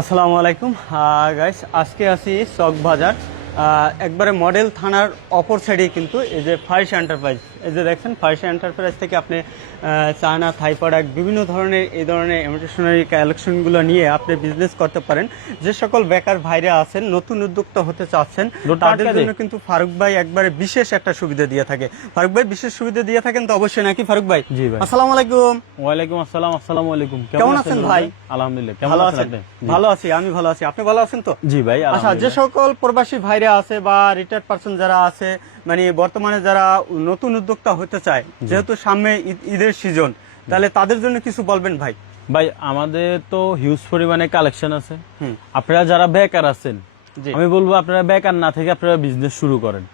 আসসালামু আলাইকুম। গাইস আজকে আসি চক বাজার একবারে মডেল থানার অপর সাইডে কিন্তু এই যে ফাইস এন্টারপ্রাইজ এই যে দেখছেন ফাইস এন্টারপ্রাইজ থেকে আপনি চায়না থাই প্রোডাক্ট বিভিন্ন ধরনের এই ধরনের ইমিটেশনারি কালেকশনগুলো নিয়ে আপনি বিজনেস করতে পারেন। যে সকল বেকার ভাইরা আছেন নতুন উদ্যোক্তা হতে চাচ্ছেন তাদের জন্য কিন্তু ফারুক ভাই একবারে বিশেষ একটা সুবিধা দিয়ে থাকে। ফারুক ভাই বিশেষ সুবিধা দিয়ে থাকেন তো অবশ্যই নাকি ফারুক ভাই? জি ভাই। আসসালামু আলাইকুম। ওয়ালাইকুম আসসালাম আসসালামু আলাইকুম। কেমন আছেন ভাই? আলহামদুলিল্লাহ। কেমন আছেন ভালো আছি আমি ভালো আছি। আপনি ভালো আছেন তো? জি ভাই আচ্ছা যে সকল প্রবাসী ভাইরা আছে বা রিটায়ার্ড পার্সন যারা আছে মানে বর্তমানে যারা নতুন উদ্যোক্তা হতে চায় যেহেতু সামনে ঈদের সিজন তাহলে তাদের জন্য কিছু বলবেন ভাই? ভাই আমাদের তো হিউজ পরিমাণে কালেকশন আছে। আপনারা যারা বেকার আছেন আমি বলব আপনারা বেকার না থেকে আপনারা বিজনেস শুরু করেন।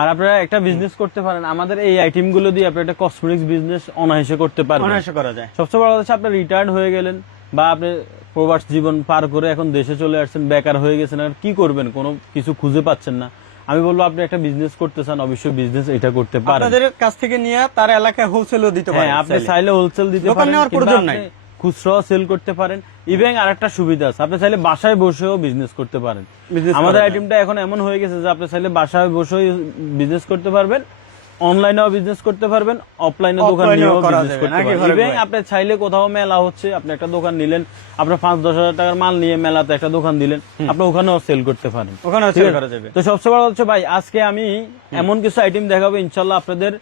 আর আপনারা একটা বিজনেস করতে পারেন আমাদের এই আইটেমগুলো দিয়ে আপনারা একটা কসমেটিক্স বিজনেস অনায়াসে করতে পারেন অনায়াসে করা যায়। সবচেয়ে বড় কথা হচ্ছে আপনি রিটায়ার্ড হয়ে গেলেন বা আপনি প্রবাস জীবন পার করে এখন দেশে চলে আসছেন বেকার হয়ে গেছেন আর কি করবেন? কোনো কিছু খুঁজে পাচ্ছেন না। আমি বলব আপনি একটা বিজনেস করতে চান অবশ্যই বিজনেস এটা করতে পারেন আপনাদের কাছ থেকে নিয়ে তার এলাকায় হোলসেলও দিতে হ্যাঁ পারেন আপনি চাইলে। হোলসেল দিতে দোকান পারেন নেওয়ার প্রয়োজন নাই। খুচরা সেল করতে পারেন ইভেন আর একটা সুবিধা আছে আপনি চাইলে বাসায় বসেও বিজনেস করতে পারেন আমাদের। আইটেমটা এখন এমন হয়ে গেছে যে আপনি চাইলে বাসায় বসেও বিজনেস করতে পারবেন অনলাইনেও বিজনেস করতে পারবেন অফলাইনে দোকান নিয়েও বিজনেস করতে পারবেন? আপনি চাইলে কোথাও মেলা হচ্ছে আপনি একটা দোকান নিলেন আপনার পাঁচ দশ হাজার টাকার মাল নিয়ে মেলাতে একটা দোকান দিলেন আপনি ওখানেও সেল করতে পারেন। ওখানেও সেল করা যাবে। তো সবচেয়ে বড় হচ্ছে ভাই আজকে আমি এমন কিছু আইটেম দেখাবো ইনশাল্লাহ আপনাদের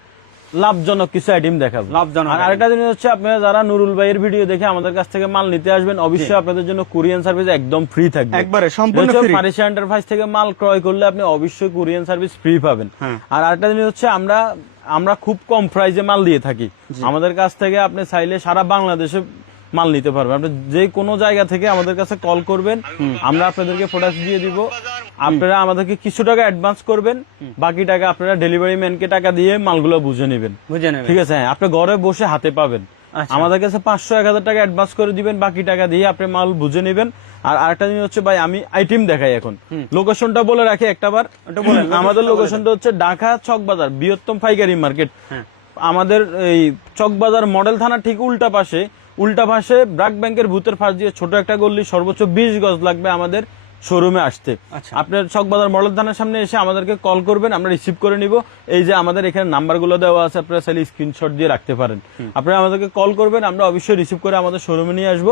লাভজনক কিছু আইটেম দেখাবো। লাভজনক আর আরেকটা জিনিস হচ্ছে আপনারা যারা নুরুল ভাইয়ের ভিডিও দেখে আমাদের কাছ থেকে মাল নিতে আসবেন অবশ্যই আপনাদের জন্য কোরিয়ান সার্ভিস একদম ফ্রি থাকবে। একবারে সম্পূর্ণ ফ্রি ফারিসা এন্টারপ্রাইজ থেকে মাল ক্রয় করলে আপনি অবশ্যই কোরিয়ান সার্ভিস ফ্রি পাবেন। হ্যাঁ। আর আরেকটা জিনিস হচ্ছে আমরা আমরা খুব কম প্রাইসে মাল দিয়ে থাকি। আমাদের কাছ থেকে আপনি চাইলে সারা বাংলাদেশে মাল নিতে পারবেন আপনি যে কোনো জায়গা থেকে আমাদের কাছে কল করবেন আমরা আপনাদেরকে প্রোডাক্ট দিয়ে দিব। আপনারা আমাদেরকে কিছু টাকা অ্যাডভান্স করবেন বাকি টাকা আপনারা ডেলিভারি ম্যানকে টাকা দিয়ে মালগুলো বুঝে নেবেন। বুঝে নেবেন। ঠিক আছে? হ্যাঁ আপনি ঘরে বসে হাতে পাবেন। আচ্ছা। আমাদের কাছে পাঁচশো এক হাজার টাকা অ্যাডভান্স করে দিবেন বাকি টাকা দিয়ে আপনি মাল বুঝে নেবেন। আর আরেকটা জিনিস হচ্ছে ভাই আমি আইটেম দেখাই এখন। লোকেশনটা বলে রাখি একটা বার। আমাদের লোকেশনটা হচ্ছে ঢাকা চকবাজার বৃহত্তম পাইকারি মার্কেট। হ্যাঁ। আমাদের এই চকবাজার মডেল থানা ঠিক উল্টা পাশে উল্টা পাশে ব্রাক ব্যাংকের ভূতের ফাঁস দিয়ে ছোট একটা গল্লি সর্বোচ্চ বিশ গজ লাগবে আমাদের শোরুমে আসতে। আচ্ছা। আপনার চকবাজার মডেল থানার সামনে এসে আমাদেরকে কল করবেন আমরা রিসিভ করে নিব। এই যে আমাদের এখানে নাম্বারগুলো দেওয়া আছে আপনারা চাইলে স্ক্রিনশট দিয়ে রাখতে পারেন। আপনারা আমাদেরকে কল করবেন আমরা অবশ্যই রিসিভ করে আমাদের শোরুমে নিয়ে আসব।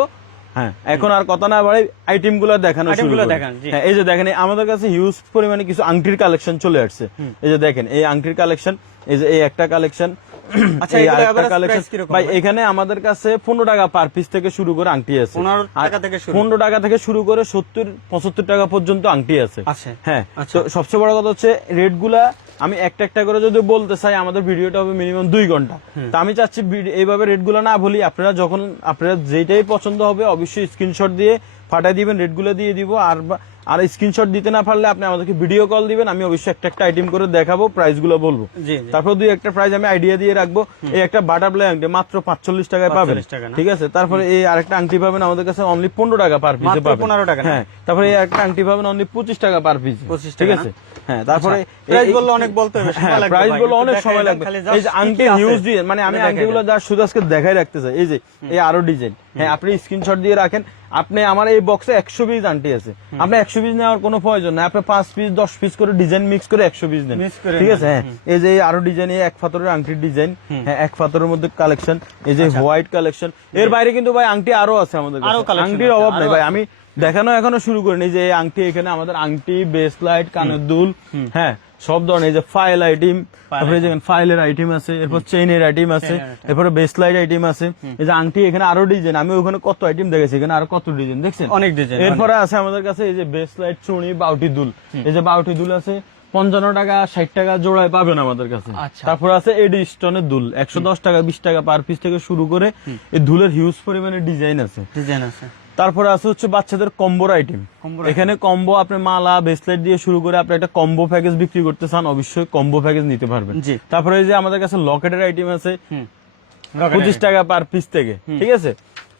হ্যাঁ এখন আর কথা না বাড়াই আইটেমগুলো দেখানো। হ্যাঁ, এই যে দেখেন আমাদের কাছে হিউজ পরিমাণে কিছু আংটির কালেকশন চলে আসছে। এই যে দেখেন এই আংটির কালেকশন এই যে এই একটা কালেকশন আচ্ছা, ভাই? এখানে আমাদের কাছে পনেরো টাকা পার পিস থেকে শুরু করে আংটি আছে 15 টাকা থেকে শুরু। পনেরো টাকা থেকে শুরু করে সত্তর পঁচাত্তর টাকা পর্যন্ত আংটি আছে আছে। হ্যাঁ আচ্ছা। সবচেয়ে বড় কথা হচ্ছে রেটগুলা আমি একটা একটা করে যদি বলতে চাই আমাদের ভিডিওটা হবে মিনিমাম দুই ঘণ্টা। তো আমি চাচ্ছি এইভাবে রেটগুলো না বলি আপনারা যখন আপনারা যেটাই পছন্দ হবে অবশ্যই স্ক্রিনশট দিয়ে ফাটাই দিবেন রেটগুলো দিয়ে দিব। আর আর স্ক্রিনশট দিতে না পারলে আপনি আমাদেরকে ভিডিও কল দিবেন আমি অবশ্যই একটা একটা আইটেম করে দেখাবো প্রাইসগুলো বলব। তারপর দুই একটা প্রাইস আমি আইডিয়া দিয়ে রাখব। এই একটা বাটারফ্লাই আংটি মাত্র পাঁচচল্লিশ টাকায় পাবেন। 45 টাকা না? ঠিক আছে? তারপরে এই আরেকটা আংটি পাবেন আমাদের কাছে অনলি পনেরো টাকা পার পিস পাবেন। 15 টাকা হ্যাঁ তারপরে এই একটা আংটি পাবেন অনলি পঁচিশ টাকা পার পিস 25 ঠিক আছে? হ্যাঁ তারপরে এই- অনেক বলতে হবে প্রাইস ভাই। অনেক সময় লাগবে। এই যে আংটি হিউজ মানে আমি আংটিগুলো যা শুধু আজকে দেখাই রাখতে চাই। এই যে এই আরও ডিজাইন হ্যাঁ আপনি স্ক্রিনশট দিয়ে রাখেন। আপনি আমার এই বক্সে একশো পিস আংটি আছে। আপনি একশো পিস নেওয়ার কোনো প্রয়োজন নাই। আপনি পাঁচ পিস দশ পিস করে ডিজাইন মিক্স করে একশো পিস নেন। ঠিক আছে? হ্যাঁ এই যে আরও ডিজাইন এই এক ফাতরের আংটির ডিজাইন হ্যাঁ এক ফাতরের মধ্যে কালেকশন এই যে হোয়াইট কালেকশন এর বাইরে কিন্তু ভাই আংটি আরও আছে আমাদের আংটির অভাব নেই ভাই। আমি দেখানো এখনও শুরু করিনি যে আংটি এখানে আমাদের আংটি বেস লাইট কানের দুল। হ্যাঁ সব ধরনের এই যে ফাইল আইটেম তারপরে যেখানে ফাইলের আইটেম আছে এরপর চেইনের আইটেম আছে এরপরে বেস লাইট আইটেম আছে এই যে আংটি এখানে আরও ডিজাইন আমি ওখানে কত আইটেম দেখেছি এখানে আরও কত ডিজাইন দেখছেন? অনেক ডিজাইন এরপরে আছে আমাদের কাছে এই যে বেস লাইট চুড়ি বাউটি দুল। এই যে বাউটি দুল আছে পঞ্চান্ন টাকা ষাট টাকা জোড়ায় পাবেন আমাদের কাছে। আচ্ছা। তারপর আছে এডি স্টোনের দুল একশো দশ টাকা বিশ টাকা পার পিস থেকে শুরু করে এই দুলের হিউজ পরিমাণে ডিজাইন আছে। ডিজাইন আছে। তারপরে আছে হচ্ছে বাচ্চাদের কম্বোর আইটেম এখানে কম্বো আপনি মালা ব্রেসলেট দিয়ে শুরু করে আপনি একটা কম্বো প্যাকেজ বিক্রি করতে চান অবশ্যই কম্বো প্যাকেজ নিতে পারবেন। তারপরে যে আমাদের কাছে লকেটের আইটেম আছে পঁচিশ টাকা পার পিস থেকে ঠিক আছে?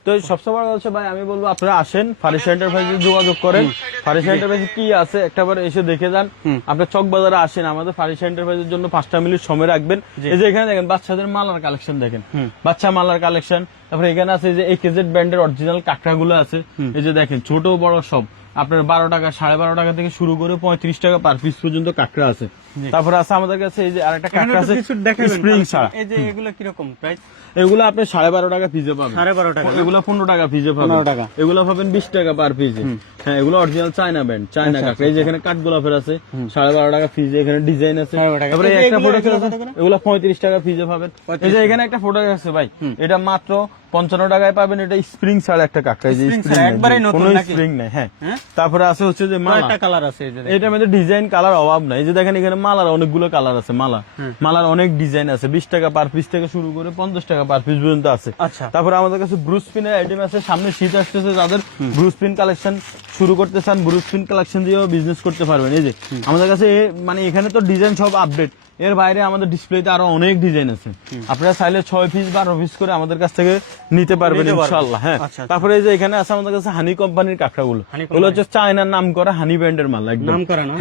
তো সবচেয়ে বড় কথা হচ্ছে ভাই আমি বলব আপনারা আসেন ফারিসা এন্টারপ্রাইজে যোগাযোগ করেন। ফারিসা এন্টারপ্রাইজে কি আছে একটাবার এসে দেখে যান। আপনার চক বাজারে আসেন আমাদের ফারিসা এন্টারপ্রাইজের জন্য পাঁচটা মিনিট সময় রাখবেন। এই যে এখানে দেখেন বাচ্চাদের মালার কালেকশন দেখেন। বাচ্চা মালার কালেকশন তারপরে এখানে আছে যে এই কেজেড ব্র্যান্ডের অরিজিনাল কাঁকড়া গুলো আছে এই যে দেখেন ছোট বড় সব। আপনার বারো টাকা সাড়ে বারো টাকা থেকে শুরু করে পঁয়ত্রিশ টাকা পার পিস পর্যন্ত কাঁকড়া আছে। তারপরে আছে আমাদের কাছে এই যে আরেকটা কাঁকড়া আছে স্প্রিং ছাড়া। এই যে এগুলো কীরকম প্রাইস এগুলো আপনি সাড়ে বারো টাকা পিজে পাবেন। সাড়ে বারো টাকা এগুলো পনেরো টাকা পিজে পাবেন। টাকা। এগুলো পাবেন বিশ টাকা পার পিজে হ্যাঁ এগুলো অরিজিনাল চায়না ব্যান্ড চায়না আচ্ছা, কাঁকড়া। এই যে এখানে কাঠ গোলাপের আছে সাড়ে বারো টাকা পিজে এখানে ডিজাইন আছে। তারপরে একটা এগুলো- প্রোডাক্ট আছে এগুলো পঁয়ত্রিশ টাকা পিজে পাবেন। এই যে এখানে একটা প্রোডাক্ট আছে ভাই। এটা মাত্র পঞ্চান্ন টাকায় পাবেন এটা স্প্রিং ছাড়া একটা কাঁকড়া যে স্প্রিং ছাড়া, একবারেই নতুন নাকি? স্প্রিং নেই হ্যাঁ। হ্যাঁ? তারপরে আছে হচ্ছে যে মালা। একটা কালার আছে এটার মধ্যে ডিজাইন কালার অভাব নাই। যে দেখেন এখানে মালার অনেকগুলো কালার আছে মালা। মালার অনেক ডিজাইন আছে বিশ টাকা পার পিস থেকে শুরু করে পঞ্চাশ টাকা পার পিস পর্যন্ত আছে। আচ্ছা। তারপরে আমাদের কাছে ব্রুস পিনের আইটেম আছে সামনে শীত আসতেছে যাদের ব্রুস পিন কালেকশন শুরু করতে চান ব্রুস পিন কালেকশন দিয়েও বিজনেস করতে পারবেন। এই যে আমাদের কাছে মানে এখানে তো ডিজাইন সব আপডেট এর বাইরে আমাদের ডিসপ্লেতে আরও অনেক ডিজাইন আছে। আপনারা চাইলে ছয় পিস বারো পিস করে আমাদের কাছ থেকে নিতে পারবেন ইনশাল্লাহ হ্যাঁ। আচ্ছা, আচ্ছা। তারপরে এই যে এখানে আছে আমাদের কাছে হানি কোম্পানির কাঁকড়াগুলো। ওগুলো হচ্ছে চায়নার নাম করা হানি ব্র্যান্ডের মাল একদম?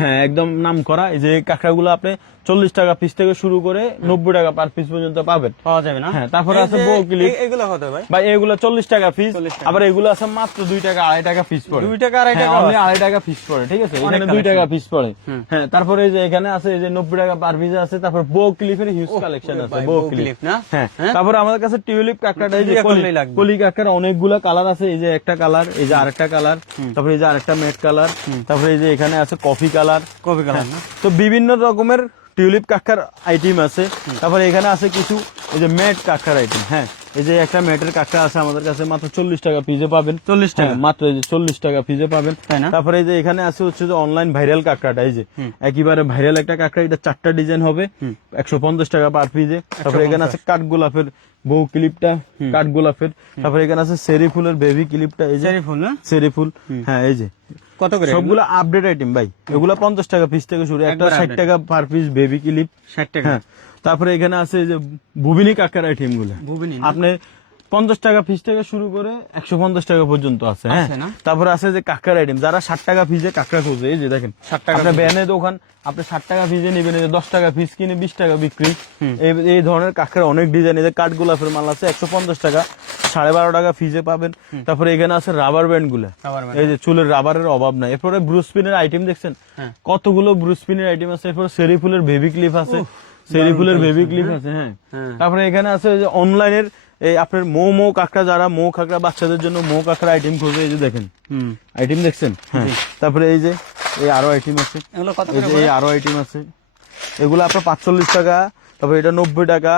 হ্যাঁ একদম নাম করা এই যে কাঁকড়াগুলো আপনি চল্লিশ টাকা পিস থেকে শুরু করে নব্বই টাকা পার পিস পর্যন্ত পাবেন। পাওয়া যাবে না? হ্যাঁ, তারপরে আছে এগুলো কত ভাই ভাই এগুলো চল্লিশ টাকা পিস আবার এগুলো আছে মাত্র দুই টাকা আড়াই টাকা পিস পড়ে। দুই টাকা, আড়াই হ্যাঁ, টাকা আড়াই টাকা পিস পড়ে ঠিক আছে? এখানে দুই টাকা পিস পড়ে। হ্যাঁ তারপরে এই যে এখানে আছে এই যে নব্বই টাকা পার পিস আছে তারপর বো ক্লিপের হিউজ কালেকশন আছে বো ক্লিফ না? হ্যাঁ। তারপর আমাদের কাছে টিউলিপ কাঁকড়াটা এই যে কলি- কাঁকড়ার অনেকগুলো কালার আছে এই যে একটা কালার এই যে আরেকটা কালার তারপর এই যে আরেকটা মেট কালার তারপর এই যে এখানে আছে কফি কালার কফি কালার না? তো বিভিন্ন রকমের টিউলিপ কাকার আইটেম আছে। তারপর এখানে আছে কিছু এই যে মেট কাকার আইটেম হ্যাঁ। এই যে একটা ম্যাটের কাঁকড়া আছে আমাদের কাছে মাত্র চল্লিশ টাকা পিজে পাবেন। 40 টাকা? হ্যাঁ, মাত্র এই যে চল্লিশ টাকা পিজে পাবেন। তাই না? তারপরে এই যে এখানে আছে হচ্ছে যে অনলাইন ভাইরাল কাঁকড়াটা এই যে একেবারে ভাইরাল একটা কাঁকড়া এটা চারটা ডিজাইন হবে একশো পঞ্চাশ টাকা পার পিজে তারপরে এখানে আছে কাঠ গোলাপের বউ ক্লিপটা কাঠ গোলাপের। তারপরে এখানে আছে সেরি ফুলের বেবি ক্লিপটা এই যে। ফুল সেরি ফুল হ্যাঁ এই যে। কত করে সবগুলো আপডেট আইটেম ভাই। এগুলো পঞ্চাশ টাকা পিস থেকে শুরু একটা ষাট টাকা পার পিস বেবি ক্লিপ ষাট টাকা। হ্যাঁ। তারপরে এখানে আছে যে ভুবিনী কাকার আইটেমগুলো। আপনি পঞ্চাশ টাকা পিস থেকে শুরু করে একশো পঞ্চাশ টাকা পর্যন্ত আছে হ্যাঁ? তারপরে আছে যে কাকার আইটেম যারা ষাট টাকা পিসে কাঁকড়া খুঁজে এই যে দেখেন 60 টাকা ব্যানে দোকান আপনি ষাট টাকা পিসে নেবেন এই যে দশ টাকা পিস কিনে বিশ টাকা বিক্রি। এই- ধরনের কাঁকড়ার অনেক ডিজাইন এই যে কাঠ গোলাপের মাল আছে একশো পঞ্চাশ টাকা সাড়ে বারো টাকা ফিজে পাবেন। তারপরে এখানে আছে রাবার ব্যান্ডগুলো। এই যে চুলের রাবারের অভাব নাই। এরপরে ব্রুসপিনের আইটেম দেখছেন? হ্যাঁ। কতগুলো ব্রুসপিনের আইটেম আছে? এরপরে সেরি ফুলের বেবি ক্লিপ আছে। সেরি ফুলের বেবি ক্লিপ আছে হ্যাঁ। হ্যাঁ। তারপরে এখানে আছে যে অনলাইনের এই আপনার মৌ মৌ কাঁকড়া যারা মৌ কাঁকড়া বাচ্চাদের জন্য মৌ কাঁকড়া আইটেম খোঁজে এই যে দেখেন। হুম। আইটেম দেখছেন? হ্যাঁ। তারপরে এই যে এই আরও আইটেম আছে। এই যে এই আরও আইটেম আছে। এগুলো আপনার পাঁচচল্লিশ টাকা তারপরে এটা নব্বই টাকা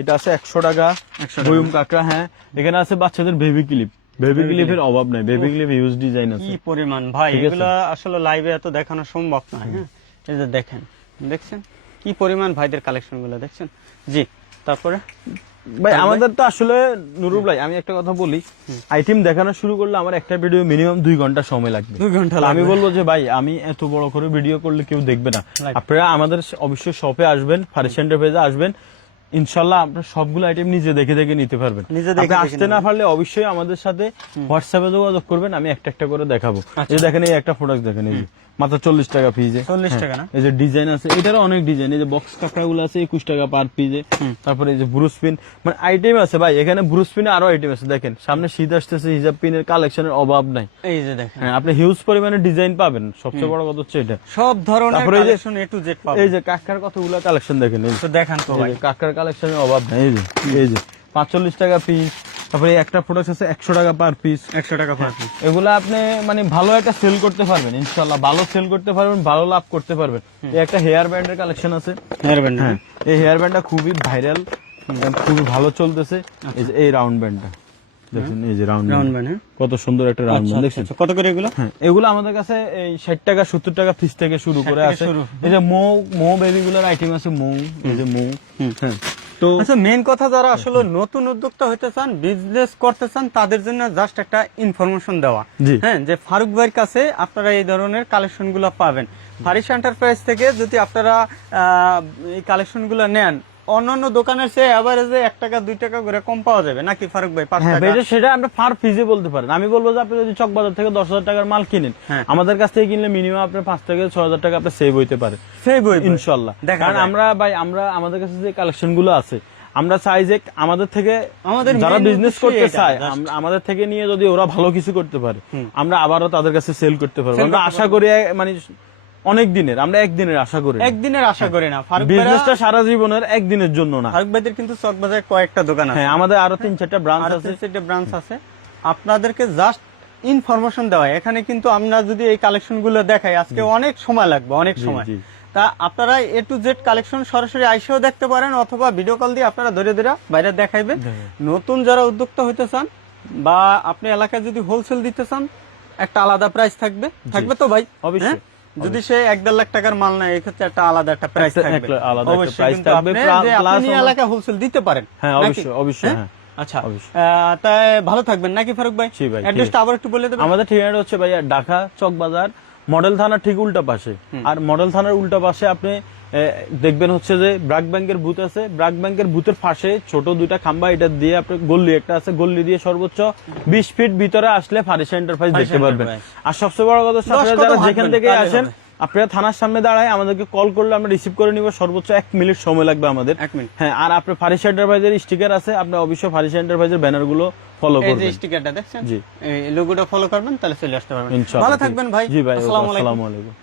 এটা আছে একশো টাকা। 100 টাকা। বয়ুম কাঁকড়া হ্যাঁ। এখানে আছে বাচ্চাদের বেবি ক্লিপ বেবি ক্লিপের অভাব নাই। বেবি ক্লিপ ইউজ ডিজাইন আছে। কি পরিমাণ। ভাই এগুলো আসলে লাইভে এত দেখানো সম্ভব নয় হ্যাঁ। এই যে দেখেন দেখছেন? কি পরিমাণ ভাইদের কালেকশনগুলো দেখছেন? জি তারপরে? ভাই আমাদের তো আসলে নুরুল ভাই আমি একটা কথা বলি। আইটেম দেখানো শুরু করলে আমার একটা ভিডিও মিনিমাম দুই ঘণ্টা সময় লাগবে। দুই ঘণ্টা আমি বলব যে ভাই আমি এত বড় করে ভিডিও করলে কেউ দেখবে না। আপনারা আমাদের অবশ্যই শপে আসবেন ফার্স্ট সেন্টার পেজে আসবেন। ইনশাল্লাহ আপনার সবগুলো আইটেম নিজে দেখে দেখে নিতে পারবেন। আপনি আসতে না পারলে অবশ্যই আমাদের সাথে হোয়াটসঅ্যাপে যোগাযোগ করবেন আমি একটা একটা করে দেখাবো। এই যে দেখেন এই একটা প্রোডাক্ট দেখেন এই মাত্র চল্লিশ টাকা পিজে 40 টাকা না? এই যে ডিজাইন আছে এটারও অনেক ডিজাইন এই যে বক্স কাঁকড়া গুলো আছে একুশ টাকা পার পিজে তারপরে এই যে ব্রুস পিন মানে আইটেম আছে ভাই এখানে ব্রুস পিনে আরও আইটেম আছে দেখেন। সামনে শীত আসতেছে হিজাব পিনের কালেকশনের অভাব নাই। এই যে দেখেন। হ্যাঁ আপনি হিউজ পরিমাণে ডিজাইন পাবেন সবচেয়ে বড় কথা হচ্ছে এটা। সব ধরনের এই যে- কালেকশন এ টু জেড পাবেন। এই যে কাকার কতগুলো কালেকশন দেখেন এই তো দেখান তো ভাই। কাকার কালেকশনের অভাব নাই। এই যে এই যে পাঁচচল্লিশ টাকা পিস তারপরে একটা প্রোডাক্ট আছে একশো টাকা পার পিস একশো টাকা পার পিস এগুলো আপনি মানে ভালো একটা সেল করতে পারবেন ইনশাল্লাহ ভালো সেল করতে পারবেন ভালো লাভ করতে পারবেন। এই একটা হেয়ার ব্যান্ডের কালেকশন আছে। হেয়ারব্যান্ড হ্যাঁ এই হেয়ার ব্যান্ডটা খুবই ভাইরাল খুবই ভালো চলতেছে। এই যে এই রাউন্ড ব্যান্ডটা দেখুন এই যে রাউন্ড রাউন্ড ব্যান্ড ব্যান্ড কত সুন্দর একটা রাউন্ড ব্যান্ড দেখছেন? কত করে এগুলো? হ্যাঁ এগুলো আমাদের কাছে এই ষাট টাকা সত্তর টাকা পিস থেকে শুরু করে আছে। এই যে মৌ মৌ বেবি গুলোর আইটেম আছে মৌ এই যে মৌ। হ্যাঁ তো আচ্ছা মেন কথা যারা আসলে নতুন উদ্যোক্তা হতে চান বিজনেস করতে চান তাদের জন্য জাস্ট একটা ইনফরমেশন দেওয়া। হ্যাঁ যে ফারুক ভাইয়ের কাছে আপনারা এই ধরনের কালেকশনগুলো পাবেন। ফারিশ এন্টারপ্রাইজ থেকে যদি আপনারা আহ, এই কালেকশনগুলো নেন অন্যান্য দোকানের চেয়ে এভারেজে এক টাকা দুই টাকা করে কম পাওয়া যাবে। নাকি ফারুক ভাই হ্যাঁ সেটা আমরা ফার ফিজে বলতে পারেন। আমি বলব যে আপনি যদি থেকে দশ হাজার টাকার মাল কিনেন হ্যাঁ। আমাদের কাছ থেকে কিনলে মিনিমাম আপনার পাঁচ থেকে ছয় হাজার টাকা আপনার সেভ হইতে পারে। সেই বই ইনশাল্লাহ। কারণ আমরা ভাই আমরা আমাদের কাছে যে কালেকশনগুলো আছে আমরা চাই যে আমাদের থেকে আমাদের যারা বিজনেস করতে চায় আমাদের থেকে নিয়ে যদি ওরা ভালো কিছু করতে পারে আমরা আবারও তাদের কাছে সেল করতে পারব। আমরা আশা করি মানে অনেক দিনের আমরা একদিনের আশা করি একদিনের আশা করি না। বিজনেসটা সারা জীবনের একদিনের জন্য না। ফারুক ভাইদের কিন্তু চক বাজারে কয়েকটা দোকান আছে। হ্যাঁ আমাদের আরও তিন চারটা ব্রাঞ্চ আছে। চারটে ব্রাঞ্চ আছে। আপনাদেরকে জাস্ট ইনফরমেশন দেওয়া। এখানে কিন্তু আমরা যদি এই কালেকশনগুলো দেখাই আজকে অনেক সময় লাগবে অনেক সময়। তা আপনারা এ টু জেড কালেকশন সরাসরি আইসেও দেখতে পারেন অথবা ভিডিও কল দিয়ে আপনারা ধরে ধরে বাইরে দেখাইবেন। নতুন যারা উদ্যোক্তা হইতে চান বা আপনি এলাকায় যদি হোলসেল দিতে চান একটা আলাদা প্রাইস থাকবে। থাকবে তো ভাই? অবশ্যই, হ্যাঁ? যদি সে এক দেড় লাখ টাকার মাল নেয় এক্ষেত্রে একটা আলাদা একটা প্রাইস থাকবে। আলাদা একটা প্রাইস থাকবে, আপনি এলাকা হোলসেল দিতে পারেন হ্যাঁ অবশ্যই অবশ্যই হ্যাঁ? আচ্ছা। অবশ্যই। আহ, তাই ভালো থাকবেন নাকি ফারুক ভাই? অ্যাড্রেসটা আবার একটু বলে দেবেন। আমাদের ঠিকানাটা হচ্ছে ভাইয়া ঢাকা চক বাজার মডেল থানার ঠিক উল্টা পাশে। আর মডেল থানার উল্টা পাশে আপনি দেখবেন হচ্ছে যে ব্রাক ব্যাংকের বুথ আছে। ব্রাক ব্যাংকের বুথের পাশে ছোট দুইটা খাম্বা এটা দিয়ে আপনি গল্লি একটা আছে গল্লি দিয়ে সর্বোচ্চ বিশ ফিট ভিতরে আসলে ফারিসা এন্টারপ্রাইজ দেখতে পারবেন। আর সবচেয়ে বড় কথা আপনারা যারা যেখান থেকে আসেন আপনারা থানার সামনে দাঁড়ায় আমাদেরকে কল করলে আমরা রিসিভ করে নিব। সর্বোচ্চ এক মিনিট সময় লাগবে আমাদের। এক মিনিট। হ্যাঁ আর আপনার ফারিসা এন্টারপ্রাইজের স্টিকার আছে আপনি অবশ্যই ফারিসা এন্টারপ্রাইজের ব্যানারগুলো ফলো এই যে করবেন। স্টিকারটা দেখছেন? জি। এই লোগোটা ফলো করবেন তাহলে চলে আসতে পারবেন। ভালো থাকবেন ভাই। জি ভাই আসসালামু আলাইকুম।